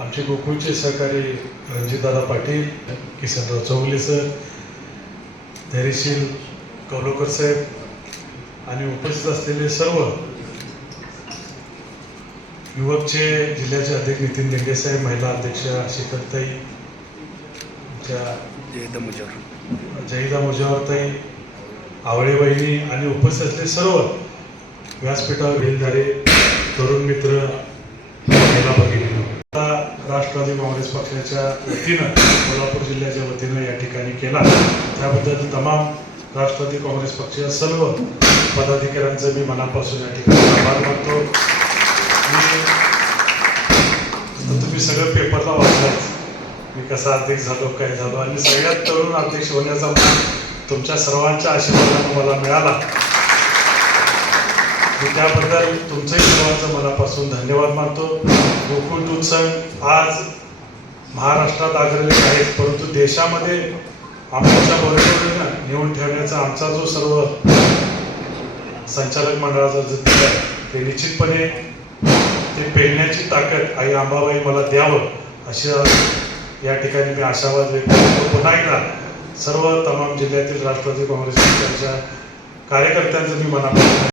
आमचे गोकुळचे सहकारी रणजितदादा पाटील किसनराव चौगले सर धैर्यशील कौलोकर साहेब आणि उपस्थित असलेले सर्व युवकचे जिल्ह्याचे अध्यक्ष नितीन लेंगे साहेब महिला अध्यक्ष शीतलताई जहिदा मुजावरताई आवळे बहिणी आणि उपस्थित असलेले सर्व व्यासपीठावर घेणारे तरुण मित्र राष्ट्रवादी काँग्रेस पक्षाच्या वतीनं कोल्हापूर जिल्ह्याच्या वतीनं या ठिकाणी केला. त्याबद्दल तमाम राष्ट्रवादी काँग्रेस पक्षाच्या सर्व पदाधिकाऱ्यांचं मी मनापासून या ठिकाणी आभार मानतो. मी तुम्ही सगळं पेपरला वाचलाच मी कसा अध्यक्ष झालो काय झालो आणि सगळ्यात तरुण अध्यक्ष होण्याचा मान तुमच्या सर्वांच्या आशीर्वादाने मला मिळाला. मी त्याबद्दल तुमचंही सर्वांचं मनापासून धन्यवाद मानतो. गोकुळ दूध आज महाराष्ट्रात आग्रले आहेत परंतु देशामध्ये आमच्या बरोबरीनं नेऊन ठेवण्याचा आमचा जो सर्व संचालक मंडळाचा जो आहे ते निश्चितपणे ते पेलण्याची ताकद आई अंबाबाई मला द्यावं अशी या ठिकाणी मी आशावाद व्यक्त करतो. पुन्हा एकदा सर्व तमाम जिल्ह्यातील राष्ट्रवादी काँग्रेस पक्षाच्या कार्यकर्त्यांचं मी मनापासून